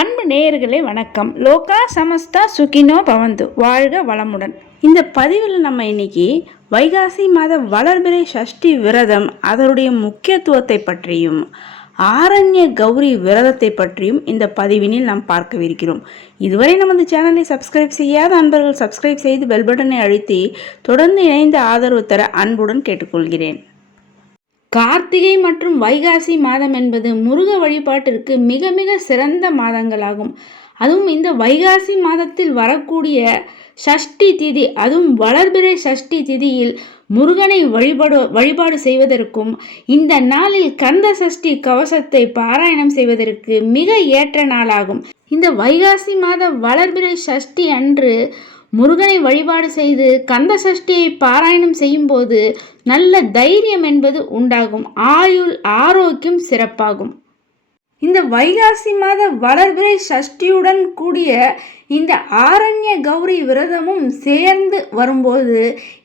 அன்பு நேயர்களே வணக்கம். லோகா சமஸ்தா சுகினோ பவந்து. வாழ்க வளமுடன். இந்த பதிவில் நம்ம இன்னைக்கு வைகாசி மாத வளர்பிறை சஷ்டி விரதம் அதனுடைய முக்கியத்துவத்தை பற்றியும் ஆரண்ய கௌரி விரதத்தை பற்றியும் இந்த பதிவினில் நாம் பார்க்கவிருக்கிறோம். இதுவரை நமது சேனலை சப்ஸ்கிரைப் செய்யாத அன்பர்கள் சப்ஸ்கிரைப் செய்து பெல் பட்டனை அழுத்தி தொடர்ந்து இணைந்து ஆதரவு தர அன்புடன் கேட்டுக்கொள்கிறேன். கார்த்திகை மற்றும் வைகாசி மாதம் என்பது முருக வழிபாட்டிற்கு மிக மிக சிறந்த மாதங்களாகும். அதுவும் இந்த வைகாசி மாதத்தில் வரக்கூடிய சஷ்டி திதி அதுவும் வளர்பிறை சஷ்டி திதியில் முருகனை வழிபாடு வழிபாடு செய்வதற்கும் இந்த நாளில் கந்த சஷ்டி கவசத்தை பாராயணம் செய்வதற்கு மிக ஏற்ற நாளாகும். இந்த வைகாசி மாத வளர்பிறை சஷ்டி அன்று முருகனை வழிபாடு செய்து கந்த சஷ்டியை பாராயணம் செய்யும்போது நல்ல தைரியம் என்பது உண்டாகும். ஆயுள் ஆரோக்கியம் சிறப்பாகும். இந்த வைகாசி மாத வளர்பிறை சஷ்டியுடன் கூடிய இந்த ஆரண்ய கௌரி விரதமும் சேர்ந்து வரும்போது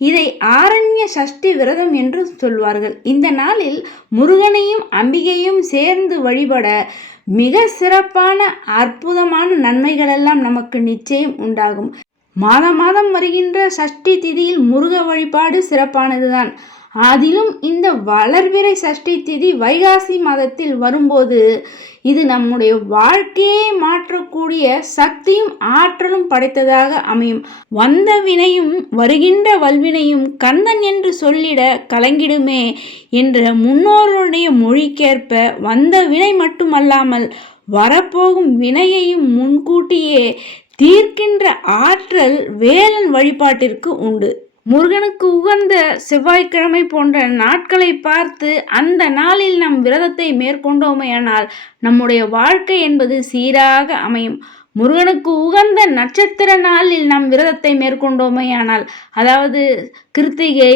இதை ஆரண்ய சஷ்டி விரதம் என்று சொல்வார்கள். இந்த நாளில் முருகனையும் அம்பிகையும் சேர்ந்து வழிபட மிக சிறப்பான அற்புதமான நன்மைகளெல்லாம் நமக்கு நிச்சயம் உண்டாகும். மாதம் மாதம் வருகின்ற சஷ்டி திதியில் முருக வழிபாடு சிறப்பானதுதான். அதிலும் இந்த வளர்விரை சஷ்டி திதி வைகாசி மாதத்தில் வரும்போது இது நம்முடைய வாழ்க்கையை மாற்றக்கூடிய சக்தியும் ஆற்றலும் படைத்ததாக அமையும். வந்த வினையும் வருகின்ற வல்வினையும் கந்தன் என்று சொல்லிட கலங்கிடுமே என்ற முன்னோருடைய மொழிக்கேற்ப வந்த வினை மட்டுமல்லாமல் வரப்போகும் வினையையும் முன்கூட்டியே தீர்க்கின்ற ஆற்றல் வேலன் வழிபாட்டிற்கு உண்டு. முருகனுக்கு உகந்த செவ்வாய்க்கிழமை போன்ற நாட்களை பார்த்து அந்த நாளில் நம் விரதத்தை மேற்கொண்டோமையானால் நம்முடைய வாழ்க்கை என்பது சீராக அமையும். முருகனுக்கு உகந்த நட்சத்திர நாளில் நம் விரதத்தை மேற்கொண்டோமையானால் அதாவது கிருத்திகை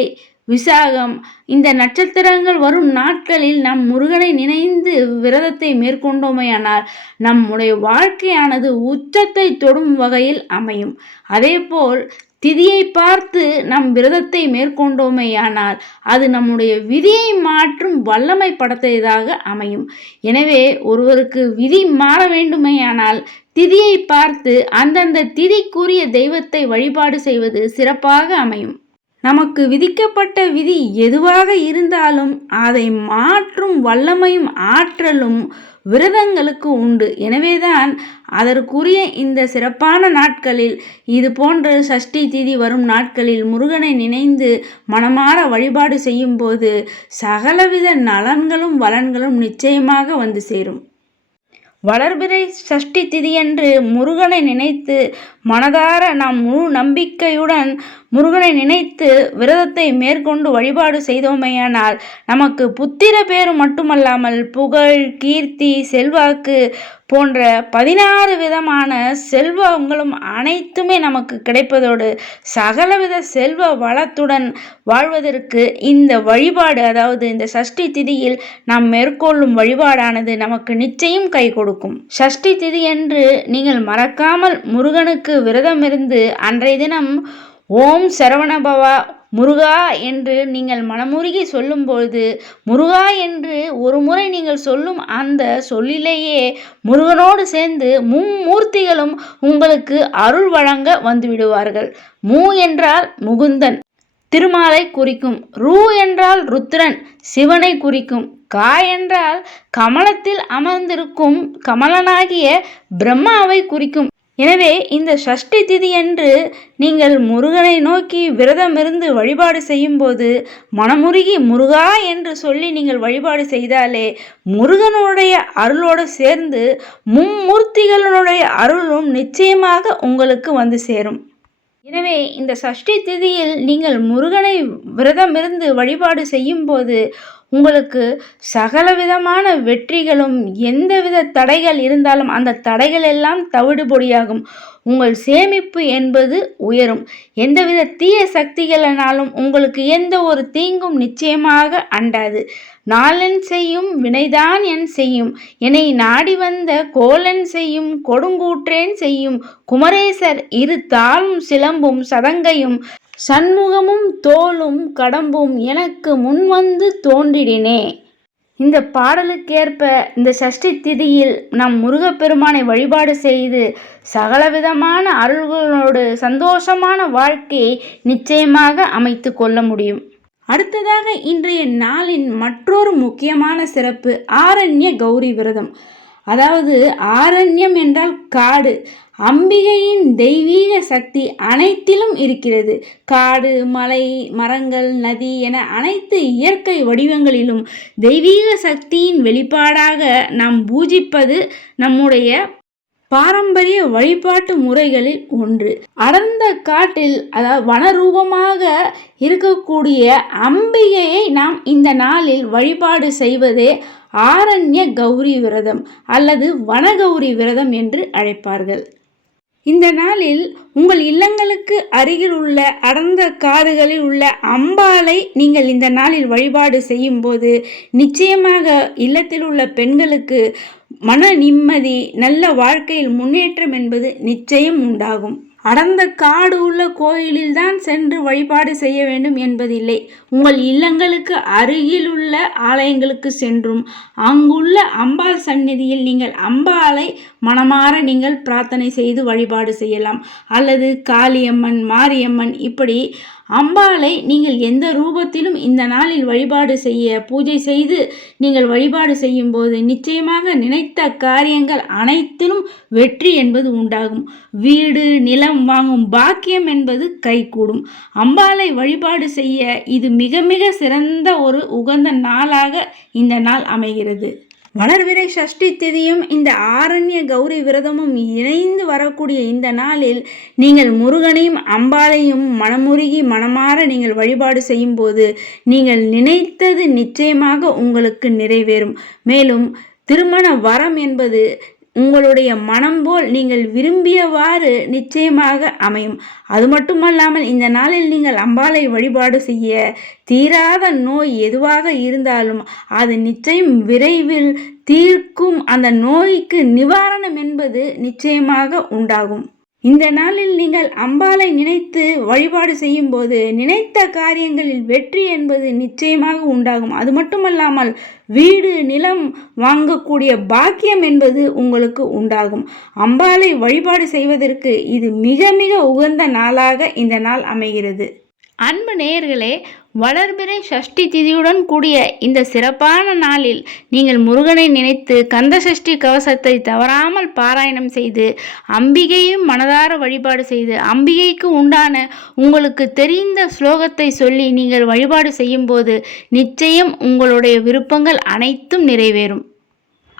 விசாகம். இந்த நட்சத்திரங்கள் வரும் நாட்களில் நம் முருகனை நினைந்து விரதத்தை மேற்கொண்டோமையானால் நம்முடைய வாழ்க்கையானது உச்சத்தை தொடும் வகையில் அமையும். அதேபோல் திதியை பார்த்து நம் விரதத்தை மேற்கொண்டோமேயானால் அது நம்முடைய விதியை மாற்றும் வல்லமை படத்தையதாக அமையும். எனவே ஒருவருக்கு விதி மாற வேண்டுமேயானால் திதியை பார்த்து அந்தந்த திதிக்குரிய தெய்வத்தை வழிபாடு செய்வது சிறப்பாக அமையும். நமக்கு விதிக்கப்பட்ட விதி எதுவாக இருந்தாலும் அதை மாற்றும் வல்லமையும் ஆற்றலும் விரதங்களுக்கு உண்டு. எனவேதான் அதற்குரிய இந்த சிறப்பான நாட்களில் இது போன்ற சஷ்டி திதி வரும் நாட்களில் முருகனை நினைந்து மனமாற வழிபாடு செய்யும்போது சகலவித நலன்களும் வளன்களும் நிச்சயமாக வந்து சேரும். வளர்பிறை சஷ்டி திதியன்று முருகனை நினைத்து மனதார நாம் முழு நம்பிக்கையுடன் முருகனை நினைத்து விரதத்தை மேற்கொண்டு வழிபாடு செய்தோமையானால் நமக்கு புத்திர பேர் மட்டுமல்லாமல் புகழ் கீர்த்தி செல்வாக்கு போன்ற பதினாறு விதமான செல்வங்களும் அனைத்துமே நமக்கு கிடைப்பதோடு சகலவித செல்வ வளத்துடன் வாழ்வதற்கு இந்த வழிபாடு அதாவது இந்த சஷ்டி திதியில் நாம் மேற்கொள்ளும் வழிபாடானது நமக்கு நிச்சயம் கை கொடுக்கும். சஷ்டி திதி என்று நீங்கள் மறக்காமல் முருகனுக்கு விரதம் இருந்து அன்றைய தினம் ஓம் சரவணபவா முருகா என்று நீங்கள் மனமுருகி சொல்லும்பொழுது முருகா என்று ஒரு முறை நீங்கள் சொல்லும் அந்த சொல்லிலேயே முருகனோடு சேர்ந்து மும்மூர்த்திகளும் உங்களுக்கு அருள் வழங்க வந்துவிடுவார்கள். மூ என்றால் முகுந்தன் திருமாலை குறிக்கும். ரூ என்றால் ருத்ரன் சிவனை குறிக்கும். கா என்றால் கமலத்தில் அமர்ந்திருக்கும் கமலனாகிய பிரம்மாவை குறிக்கும். எனவே இந்த சஷ்டி திதியன்று நீங்கள் முருகனை நோக்கி விரதம் இருந்து வழிபாடு செய்யும்போது மனமுருகி முருகா என்று சொல்லி நீங்கள் வழிபாடு செய்தாலே முருகனுடைய அருளோடு சேர்ந்து மும்மூர்த்திகளுடைய அருளும் நிச்சயமாக உங்களுக்கு வந்து சேரும். எனவே இந்த சஷ்டி திதியில் நீங்கள் முருகனை விரதமிருந்து வழிபாடு செய்யும்போது உங்களுக்கு சகலவிதமான வெற்றிகளும் எந்தவித தடைகள் இருந்தாலும் அந்த தடைகள் எல்லாம் தவிடுபொடியாகும் உங்கள் சேமிப்பு என்பது உயரும். எந்தவித தீய சக்திகளினாலும் உங்களுக்கு எந்த ஒரு தீங்கும் நிச்சயமாக அண்டாது. நாளன் செய்யும் வினைதான் என் செய்யும். என்னை நாடி வந்த கோலன் செய்யும் கொடுங்கூற்றேன் செய்யும். குமரேசர் இரு தாளும் சிலம்பும் சதங்கையும் சண்முகமும் தோளும் கடம்பும் எனக்கு முன்வந்து தோன்றிடினே. இந்த பாடலுக்கேற்ப இந்த சஷ்டி திதியில் நம் முருகப்பெருமானை வழிபாடு செய்து சகலவிதமான அருள்களோடு சந்தோஷமான வாழ்க்கையை நிச்சயமாக அமைத்து கொள்ள முடியும். அடுத்ததாக இன்றைய நாளின் மற்றொரு முக்கியமான சிறப்பு ஆரண்ய கௌரி விரதம். அதாவது ஆரண்யம் என்றால் காடு. அம்பிகையின் தெய்வீக சக்தி அனைத்திலும் இருக்கிறது. காடு மலை மரங்கள் நதி என அனைத்து இயற்கை வடிவங்களிலும் தெய்வீக சக்தியின் வெளிப்பாடாக நாம் பூஜிப்பது நம்முடைய பாரம்பரிய வழிபாட்டு முறைகளில் ஒன்று. அடர்ந்த காட்டில் அதாவது வனரூபமாக இருக்கக்கூடிய அம்பிகையை நாம் இந்த நாளில் வழிபாடு செய்வதே ஆரண்ய கௌரி விரதம் அல்லது வனகௌரி விரதம் என்று அழைப்பார்கள். இந்த நாளில் உங்கள் இல்லங்களுக்கு அருகில் உள்ள அடர்ந்த காடுகளில் உள்ள அம்பாலை நீங்கள் இந்த நாளில் வழிபாடு செய்யும்போது நிச்சயமாக இல்லத்தில் உள்ள பெண்களுக்கு மன நிம்மதி நல்ல வாழ்க்கையில் முன்னேற்றம் என்பது நிச்சயம் உண்டாகும். அடர்ந்த காடு உள்ள கோயிலில் தான் சென்று வழிபாடு செய்ய வேண்டும் என்பதில்லை. உங்கள் இல்லங்களுக்கு அருகில் உள்ள ஆலயங்களுக்கு சென்றும். அங்குள்ள அம்பாள் சந்நிதியில் நீங்கள் அம்பாளை மனமாற நீங்கள் பிரார்த்தனை செய்து வழிபாடு செய்யலாம். அல்லது காளியம்மன் மாரியம்மன் இப்படி அம்பாளை நீங்கள் எந்த ரூபத்திலும் இந்த நாளில் வழிபாடு செய்ய பூஜை செய்து நீங்கள் வழிபாடு செய்யும் போது நிச்சயமாக நினைத்த காரியங்கள் அனைத்திலும் வெற்றி என்பது உண்டாகும். வீடு நிலம் வாங்கும் பாக்கியம் என்பது கைகூடும். அம்பாளை வழிபாடு செய்ய இது மிக மிக சிறந்த ஒரு உகந்த நாளாக இந்த நாள் அமைகிறது. வளர்விரை சஷ்டி திதியும் இந்த ஆரண்ய கௌரி விரதமும் இணைந்து வரக்கூடிய இந்த நாளில் நீங்கள் முருகனையும் அம்பாளையும் மனமுருகி மனமாற நீங்கள் வழிபாடு செய்யும்போது நீங்கள் நினைத்தது நிச்சயமாக உங்களுக்கு நிறைவேறும். மேலும் திருமண வரம் என்பது உங்களுடைய மனம் போல் நீங்கள் விரும்பியவாறு நிச்சயமாக அமையும். அது மட்டுமல்லாமல் இந்த நாளில் நீங்கள் அம்பாளை வழிபாடு செய்ய தீராத நோய் எதுவாக இருந்தாலும் அது நிச்சயம் விரைவில் தீர்க்கும். அந்த நோய்க்கு நிவாரணம் என்பது நிச்சயமாக உண்டாகும். இந்த நாளில் நீங்கள் அம்பாலை நினைத்து வழிபாடு செய்யும்போது நினைத்த காரியங்களில் வெற்றி என்பது நிச்சயமாக உண்டாகும். அது மட்டுமல்லாமல் வீடு நிலம் வாங்கக்கூடிய பாக்கியம் என்பது உங்களுக்கு உண்டாகும். அம்பாலை வழிபாடு செய்வதற்கு இது மிக மிக உகந்த நாளாக இந்த நாள் அமைகிறது. அன்பு நேயர்களே வளர்பிறை சஷ்டி திதியுடன் கூடிய இந்த சிறப்பான நாளில் நீங்கள் முருகனை நினைத்து கந்த சஷ்டி கவசத்தை தவறாமல் பாராயணம் செய்து அம்பிகையும் மனதார வழிபாடு செய்து அம்பிகைக்கு உண்டான உங்களுக்கு தெரிந்த ஸ்லோகத்தை சொல்லி நீங்கள் வழிபாடு செய்யும்போது நிச்சயம் உங்களுடைய விருப்பங்கள் அனைத்தும் நிறைவேறும்.